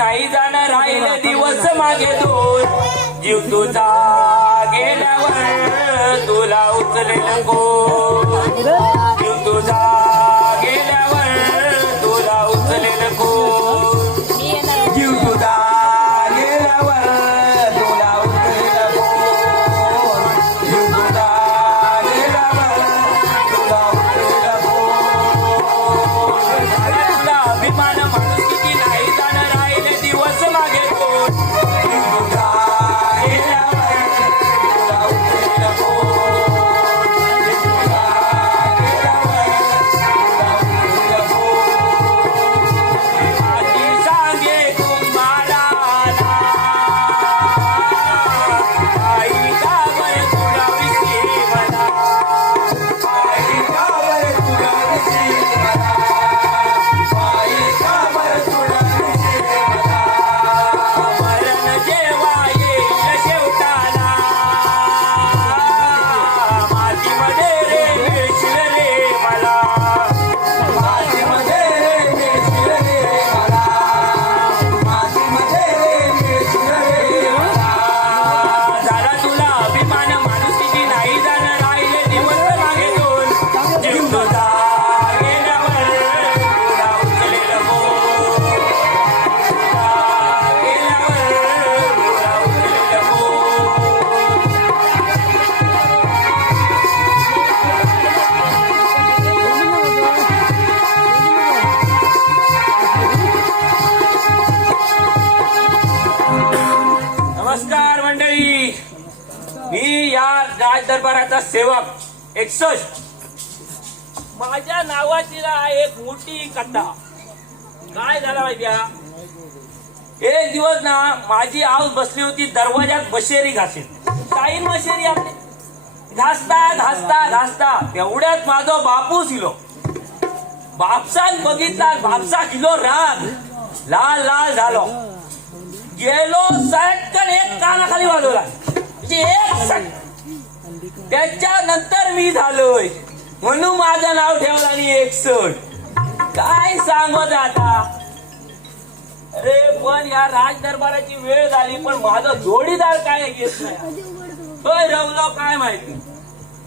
नाही जाणं राहिले दिवस मागे दोन जीव तुझा गेल्यावर तुला उचलेल गो जीव तुझा दरबाराचा सेवक एकसष्ट. माझ्या नावाची ना एक मोठी कथा. काय झालं माहितीया एक दिवस ना माझी आऊस बसली होती दरवाजात बशेरी घासीत. काही मशेरी आपली. घासता घासता घासता. तेवढ्यात माझा बापूस इलो बापसान बघितला बापसा किलो राग. लाल लाल झालो. गेलो सटकन एक कानाखाली वाजवला. म्हणजे एक सट त्याच्यानंतर मी झालोय. म्हणून माझं नाव ठेवलं आणि एकसठ काय सांगत आता? अरे पण या राज दरबाराची वेळ झाली पण माझा जोडीदार काय घेत नाही? रवलो काय माहिती?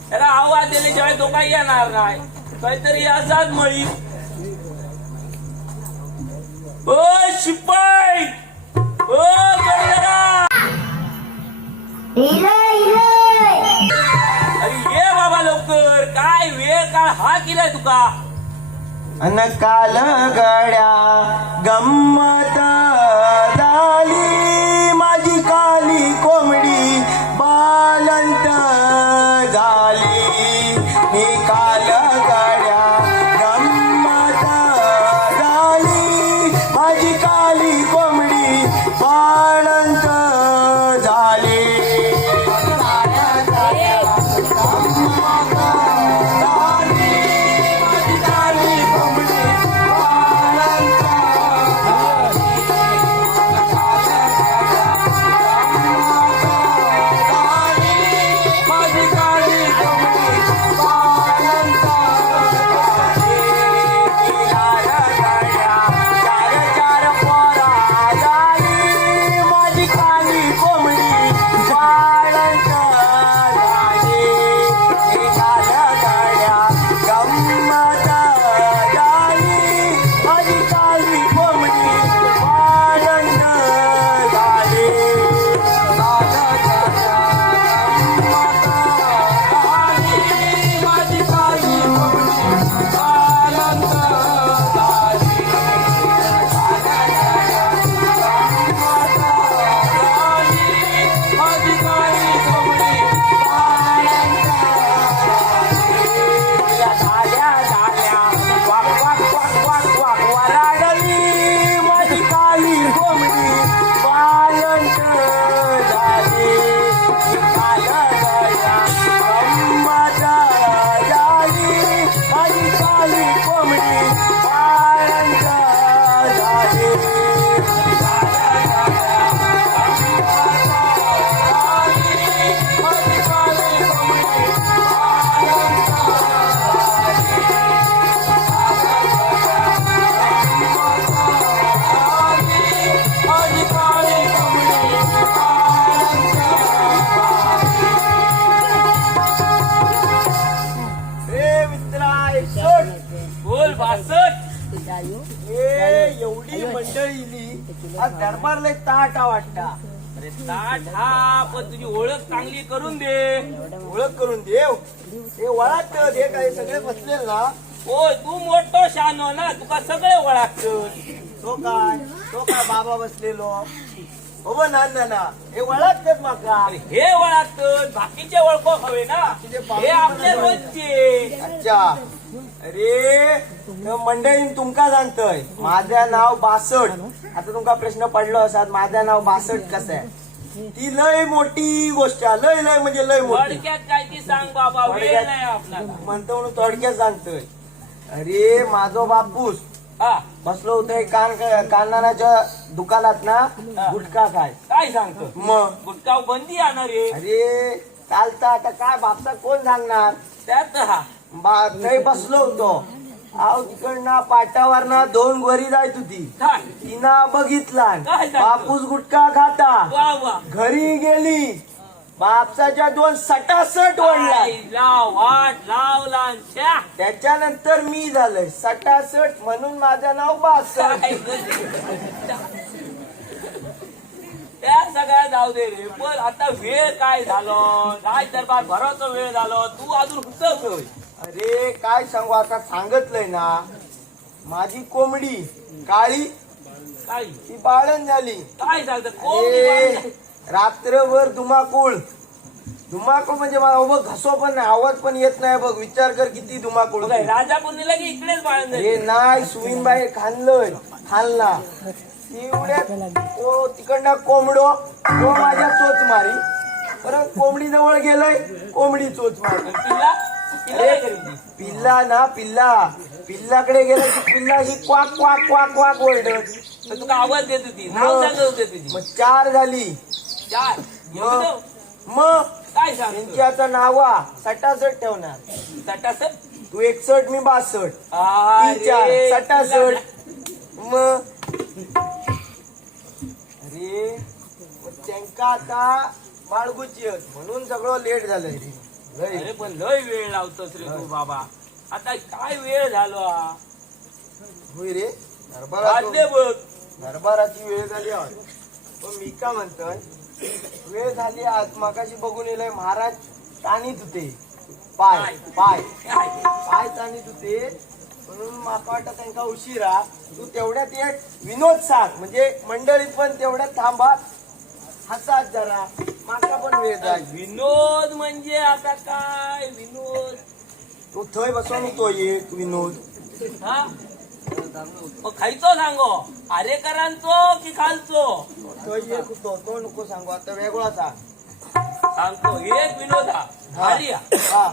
त्याला आवाज दिल्याशिवाय तो काही येणार नाही. काहीतरी असाच मळी. ओ शिपाई! हो, ओ जोडीदारा अरे ये बाबा लवकर. काय वेळ काय हा केलाय तुका? अन काल गड्या गंमत झाली. माझी काली कोंबडी बालंत झाली. मी का दरबारला एक ताटा वाटता. अरे ताट हा पण तुझी ओळख चांगली करून दे. ओळख करून देव. हे वळात हे काय सगळे बसले ना. होय तू मोठो शानो ना तुका सगळे ओळखत तो काय? तो काय बाबा बसलेलो? हो ना ना हे वळात माका. हे ओळखत बाकीचे ओळखोक हवे ना. हे आपले रोजचे अच्छा. अरे त्या मंडळीन तुमका सांगतय माझं नाव बासट आता तुमका प्रश्न पडलो असतात माझं नाव बासट कसं आहे? ती लय मोठी गोष्ट आहे. लय लय म्हणजे लय मोठी. थोडक्यात काय ती सांग बाबा वेळ थोडक्यात. नाही आपल्याला. म्हणतो म्हणून थोडक्यात सांगतोय. अरे माझो बापूस हा. बसलो होतो कान कानाच्या दुकानात ना गुटखा खाय. काय सांगतो मग? गुटकाव बंदी आणणार अरे चालता. आता काय बापसा कोण सांगणार? त्यात हा. बा थंय बसलो होतो. आव तिकडनं पाटावर ना दोन गोरी जायत होती. काय? तिना बघितला काय? बापूस गुटखा खाता. वा वा. घरी गेली. बापसाच्या दोन सटासट वाट लावला छ्या. त्याच्यानंतर मी झालोय. सटासट म्हणून माझं नाव बासट काय त्या सगळ्या जाऊ दे रे पण आता वेळ काय झालो? काय दरबार भराचा वेळ झालो. तू अजून होतोय? अरे काय सांगू आता सांगितलंय ना माझी कोंबडी काळी काय? ती बाळण झाली. काय सांगतात रात्रभर धुमाकूळ. धुमाकूळ म्हणजे मला उभं घसो पण नाही आवाज पण येत नाही. बघ विचार कर किती धुमाकूळ. राजापूर्णीला की इकडेच बाळण अरे नाही सुईनबाई खाल्लंय खाल्ला एवढ्यात तो तिकडनं कोंबडो तो माझ्या चोच मारी. परत कोंबडी जवळ गेलोय कोंबडी चोच मारी. पिल्ला पिल्ला ना पिल्ला. पिल्लाकडे गेला की पिल्ला ही क्वाक क्वाक क्वाक क्वाक ओरडत. तर तुका आवाज देत होती नाव मग. सांगत होते तुझी. मग चार झाली. चार? मग एवढं? मग काय सांगतो? आता नावा सटासट ठेवणार. तटास तू एकसठ मी बासष्ट ती चार. सटासट. मग अरे मग त्यांका आता बाळगुची आहेत. म्हणून सगळं लेट झालंय रे. लय. अरे पण लय वेळ लावतोस रे तू बाबा. आता काय वेळ झालो हा? होय रे. दरबारात वाजले बघ. दरबाराची वेळ झाली आज. पण मी का म्हणतोय? वेळ झाली आज. मगाशी बघून येलोय महाराज ताणीत होते. पाय पाय. काय? पाय ताणीत होते. म्हणून माका वाटत त्यांना उशिरा. तू तेवढ्यात एक विनोद सांग म्हणजे मंडळीत पण तेवढ्यात थांबा. हसात जरा. माका पण वेळ जाय विनोद म्हणजे आता काय? विनोद. तू थंय बसून तो एक विनोद. हा? मग खायचो सांगो. आरेकरांचो की खालचो? थंय एक होतो तो नको सांगू. आता वेगळा सांग सांगतो. एक विनोद हा. भारी हा.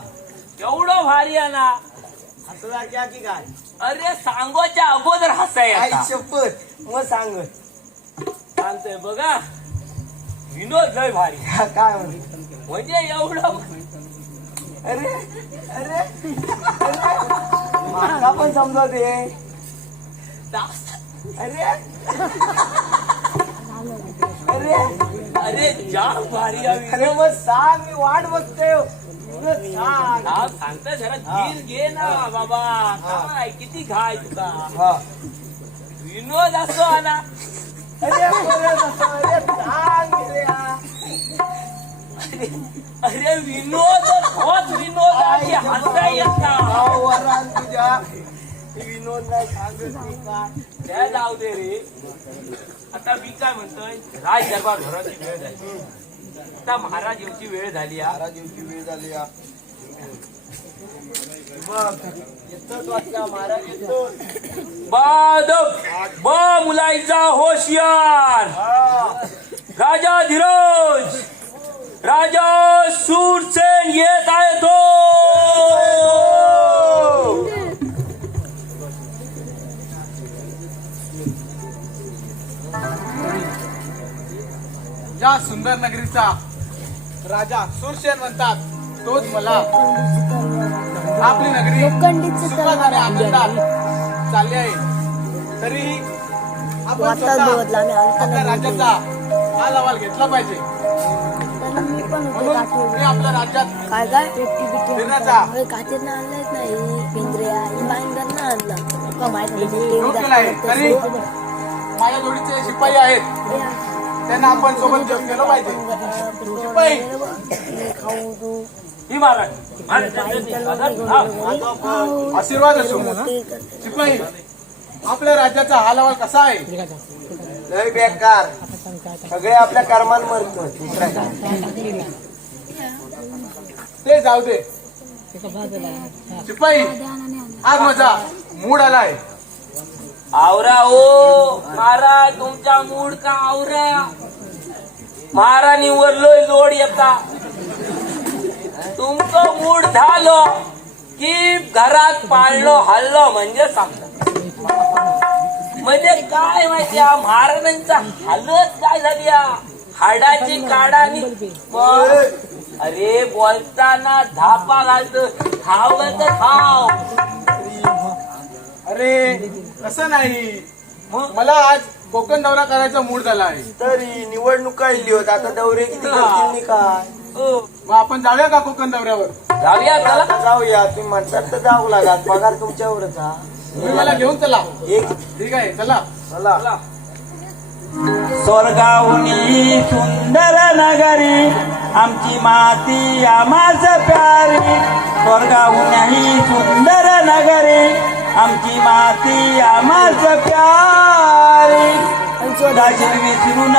एवढं भारी आहे ना. हसला क्या की काय? अरे सांगोच्या अगोदर हसाय आई. शपथ. मग सांगत सांगतोय बघा. विनोद लय भारी. काय म्हणते म्हणजे एवढं अरे अरे माका पण समजा दे अरे अरे अरे जाम भारी. अरे मग सांग मी वाट बघतोय. उगाच सांग. हा, सांगतोय जरा धीर घे ना बाबा. काय किती घाय तुका हा. विनोद असो ना अरे रे विनोद तोच विनोद आहे, हसता येत ना वरान तुझ्या विनोद नाही. सांगत मी काय त्या जाऊ दे रे. आता मी काय म्हणतोय? राज दरबार घराची वेळ झाली. आता महाराज येऊची वेळ झाली महाराज येऊची वेळ झाली हा. मुलाईचा होशियार राजा धीरज राजा सूरसेन येत आहे तो या सुंदर नगरीचा राजा सुरसेन म्हणतात तोच मला आपली नगरी आनंदात चालली आहे. तरीही आपण स्वतः आपल्या राज्याचा हाल अहवाल घेतला पाहिजे. म्हणून. मी आपल्या राज्यात काय काय फिरण्याचा आणलंच नाही. पिंजऱ्या आणला. तरी माझ्या जोडीचे शिपाई आहेत. त्यांना आपण सोबत घेऊन गेलो पाहिजे. शिपाई. खाऊ ही हा. आशीर्वाद असो शिपाई आपल्या राज्याचा हाल हवाल कसा आहे? लय बेकार. सगळे आपल्या कर्मान मरतो ते जाऊ दे. शिपाई आज माझा मूड आलाय. आवरा ओ महाराज तुमचा मूड का आवरा? महाराणी वरलोय लोड येता. तुमचं मूड झालं की घरात पाळलं हल्लं म्हणजे सांगता म्हणजे काय माहिती महाराजांचा हालत काय झाली हा? हाडाची काढानी अरे बोलताना धापा घालतो. खावलं तर खाव. अरे तसं नाही. मग मला आज कोकण दौरा करायचा मूड झाला आहे. तरी निवडणुका येली होत. आता दौरे किती करतील काय? हो. मग आपण जाऊया का कोकण दौऱ्यावर? जाऊया चला आता जाऊया तुम्ही म्हणतात तर जाऊ लागात पगार तुमच्यावरच हा. तुम्ही मला घेऊन चला. एक. ठीक आहे चला. चला. चला. स्वर्गाहुनी सुंदर नगरी आमची माती आमाच प्यारी. स्वर्गाहुनही सुंदर नगरी आमची माती आमाच प्यारी. दाजील विसरून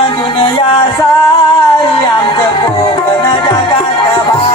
या सारी आमचं कोकण जगात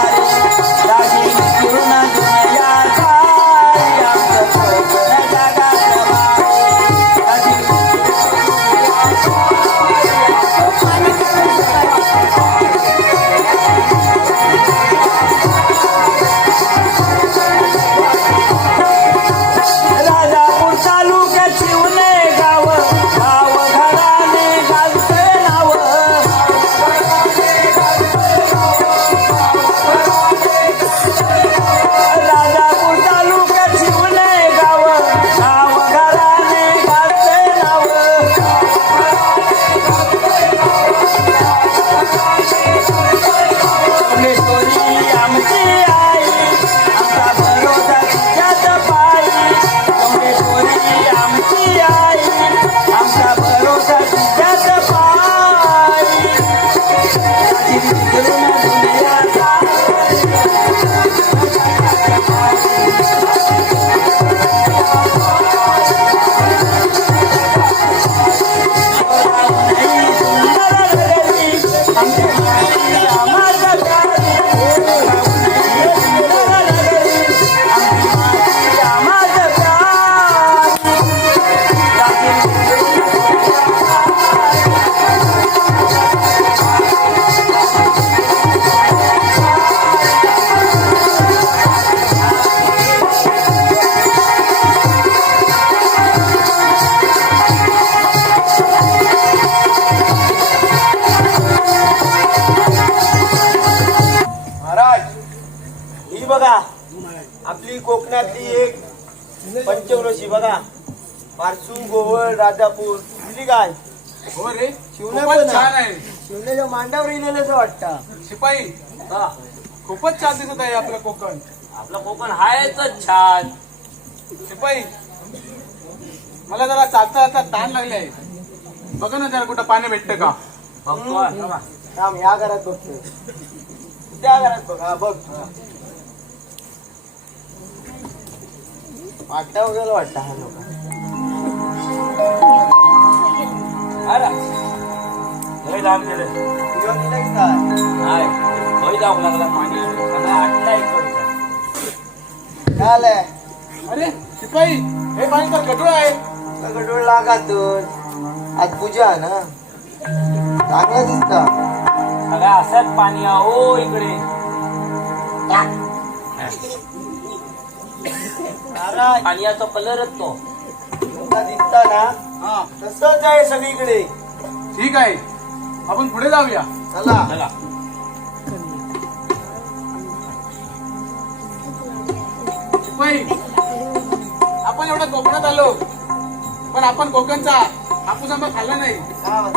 पंचवृषी बघा. बारसू गोवळ राजापूर. दिली काय? हो रे. शिवणे खूपच पण छान आहे. आहे शिवण्याच्या मांडावर येलेलं वाटतं. शिपाई हा. खूपच छान दिसत आहे आपलं कोकण. आपलं कोकण हायच छान. शिपाई मला जरा चालता चालता ताण लागले आहे बघा ना जरा कुठं पाणी भेटतं का? बघतो. थांब या घरात बघतो. त्या घरात बघ. हा बघ. वाटता वगैरे वाटतं हा लोक आला. लय लांब गेलं. नाही होय जाऊ लागला पाणी सगळं आटला आलंय अरे शिपाई हे पाणी तर गटूळ आहे. गडोळ लागातच आज पूजा ना? चांगलं दिसतं. सगळं असंच पाणी आहे. ओ इकडे. महाराज पाण्याचा कलरच तो तुमचा दिसता ना हा. तसंच आहे सगळीकडे. ठीक आहे. आपण पुढे जाऊया. चला. चला. आपण एवढं कोकणात आलो पण आपण कोकणचा हापूस आंबा खाल्ला नाही. काय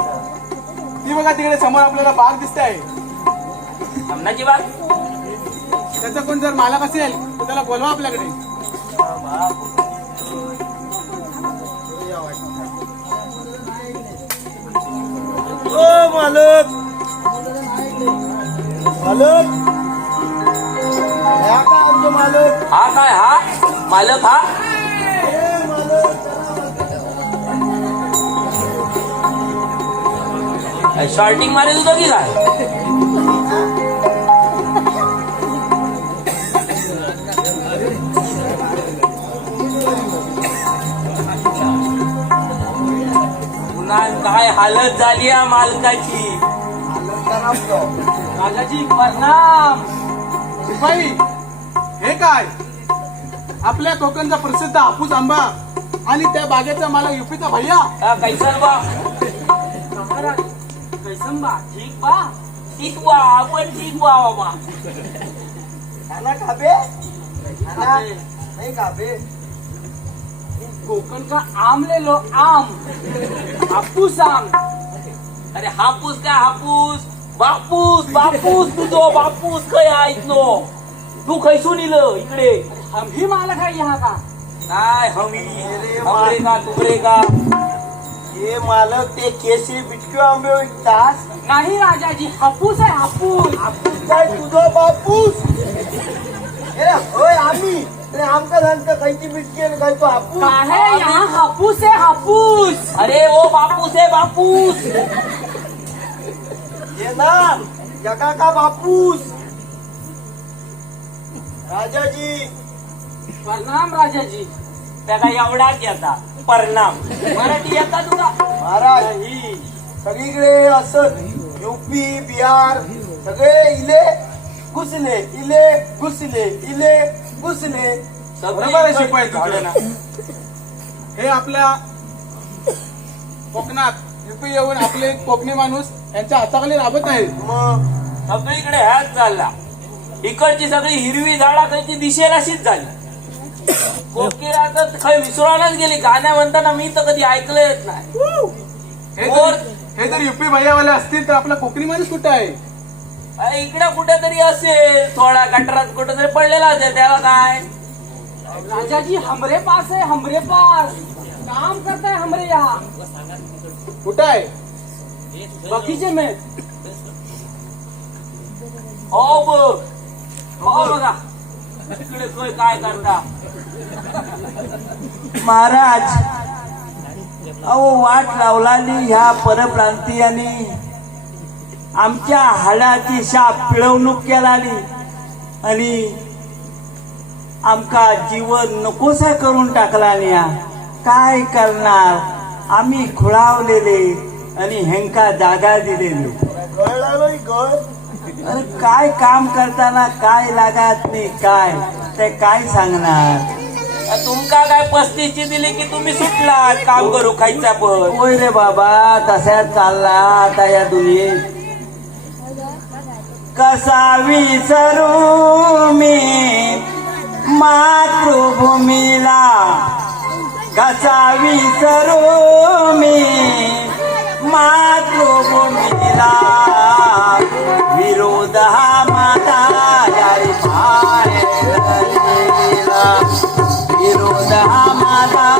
ती बघा तिकडे समोर आपल्याला बाग दिसते आहे त्याचा कोण जर मालक असेल तर त्याला बोलवा आपल्याकडे. ও মালক মালক मालक हा काय हा मालक हा शॉर्टिंग मारे तुझं की काय काय हालत झाली या मालकाची? राजाजी प्रणाम शिपाई हे काय? आपल्या कोकणचा प्रसिद्ध हापूस आंबा आणि त्या बागेचा मला युपीचा भैया? हा, कैसन बा महाराज कैसन बा ठीक बा. ठीक बा आपण ठीक बा बाबा. खाना खाबे? खाना? नाही खाबे. कोकण का आम ले लो आम. हापूस आम. अरे हापूस काय हापूस? बापूस बापूस तुझो बापूस खय नो तू खैसून इलं इकडे. हम ही मालक है यहाँ का? काय हमी अरे हमरे का तुमरे का? हे मालक ते केसरी बिटक्यू आंबे विकतास नहीं राजाजी हापूस है हापूस काय तुझं बापूस? अरे होय आम्ही. अरे आमका सांगता खायची बिटकी आणि खायचो हापूस? काहे यहाँ हापूस है हापूस. अरे ओ बापूस आहे बापूस. ये ना जगा का बापूस? राजाजी. प्रणाम राजाजी. त्याला एवढाच येता परिणाम. मराठी येता तुला? महाराज. ही सगळीकडे असत युपी बिहार सगळे इले घुसले इले घुसले इले घुसले शिपाई. हे आपल्या कोकणात युपी येऊन आपले कोकणी माणूस यांच्या हाताखाली राबत आहे. मग सगळीकडे ह्याच चालला. इकडची सगळी हिरवी झाडा खायची दिशेलाशीच झाली. कोकिरा तर खय विसरायलाच गेली. गाण्या म्हणताना मी तर कधी ऐकलंच नाही. हे जर हे जर युपी भैयावाले असतील तर आपला कोकणी माणूस कुठे आहे? इकडे कुठेतरी असेल थोडा गटरात कुठेतरी पडलेला असेल त्याला काय? राजाजी हमरे पास है हमरे पास. काम करता है हमरे यहाँ कुठे आहे? बगीचे में. हो बघ. हो बघा. इकडे सोय काय करता? महाराज अहो वाट लावलाली ह्या परप्रांतीयांनी. आमच्या हाडाची शाप पिळवणूक केलाली. आणि आमका जीवन नकोसा करून टाकला निया काय करणार? आम्ही खुळावलेले आणि हेंका जागा दिलेली. अरे काय काम करताना काय लागत नाही काय? ते काय सांगणार? तुमका काय पस्तीसची दिली की तुम्ही सुटला काम करू खायचा पण. होय रे बाबा तशाच चालला आता या दुनियेत. कसा विसरू मी. मातृभूमीला कसा विसरू मी. मातृभूमीला विरोध हा माता विरोध हा माता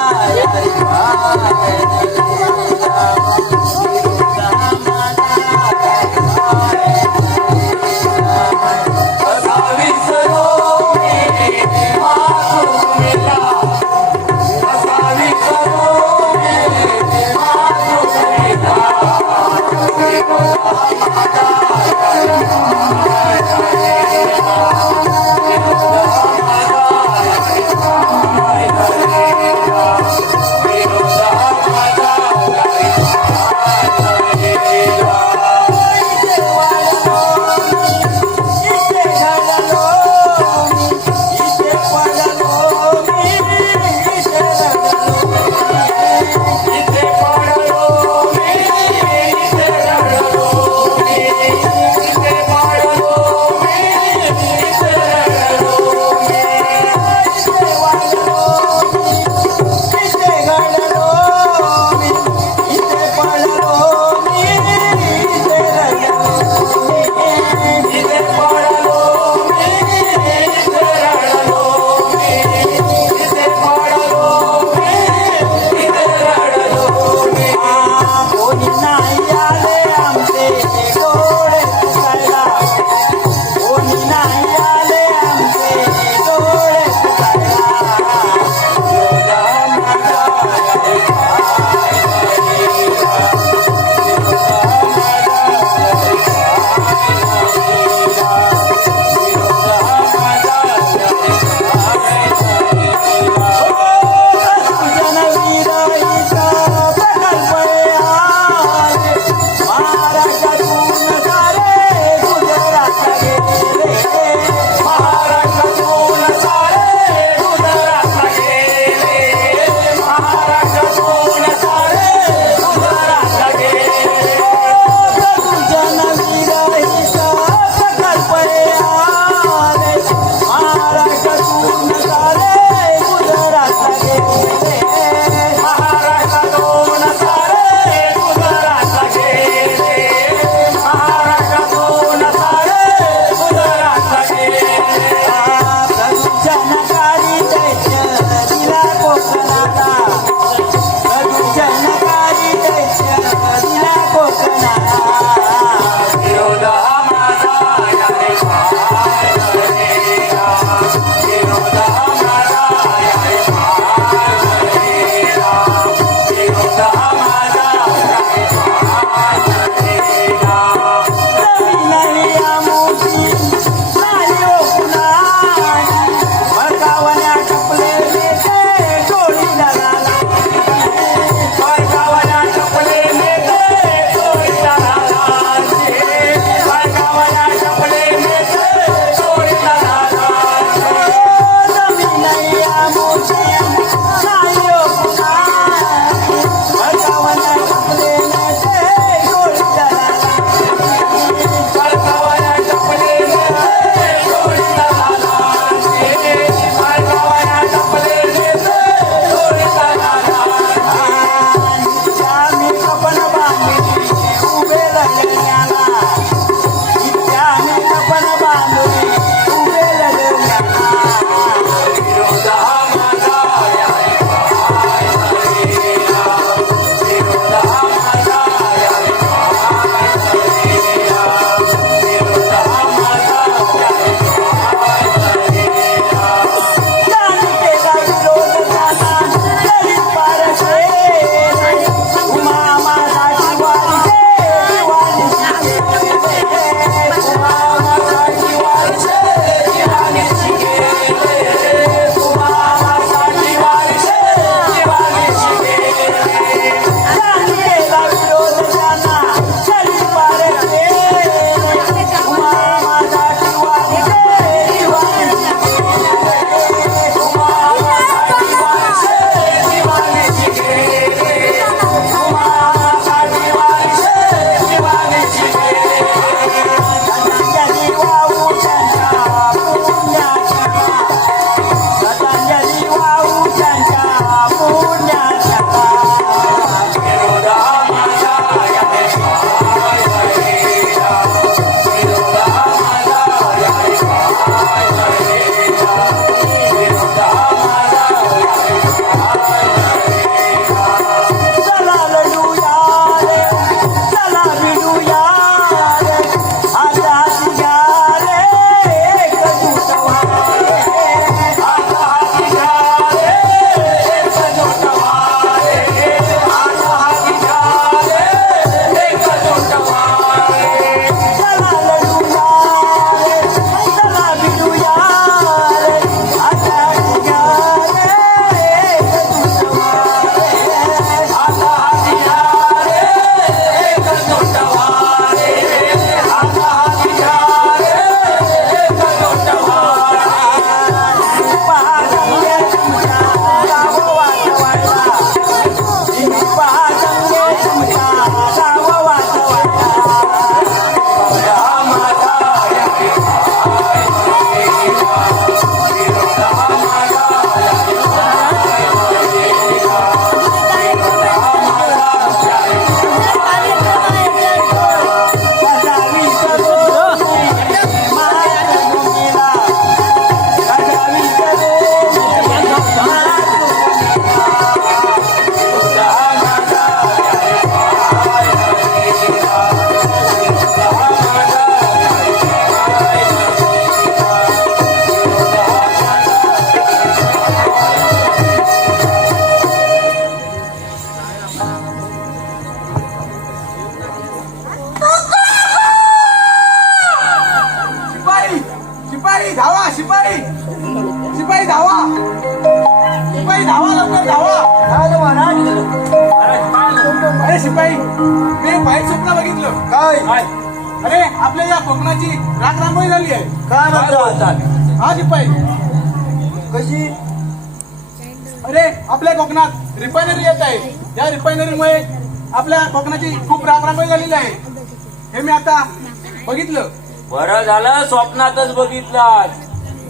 बरं झालं स्वप्नातच बघितलं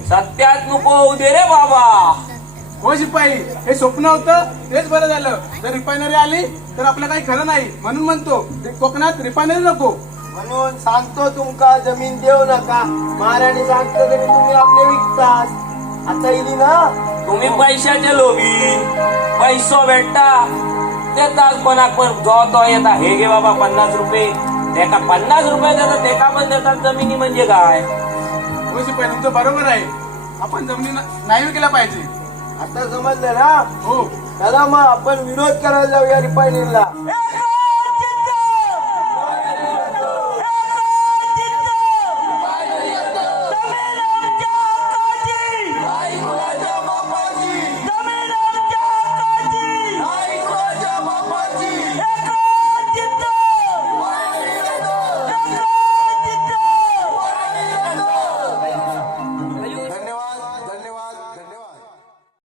सत्यात नको दे रे बाबा. हो शिपाई हे स्वप्न होतं तेच बरं झालं. जर रिफायनरी आली तर आपलं काही खरं नाही म्हणून म्हणतो कोकणात रिफायनरी नको. म्हणून सांगतो तुमका जमीन देऊ नका. महाराणी सांगतो तरी तुम्ही आपले विकतात आता इली ना? तुम्ही पैशाचे लोभी. पैसो भेटता. देतात कोणाक पण जो तो येता हे घे बाबा पन्नास रुपये. त्याका पन्नास रुपये देतात त्याका पण देतात जमिनी म्हणजे काय? हो शिपाई तुमचं बरोबर आहे. आपण जमिनी न- नाही विकायला पाहिजे. आता समजलं ना? हो. चला मग आपण विरोध करायला जाऊया रिफायनरीला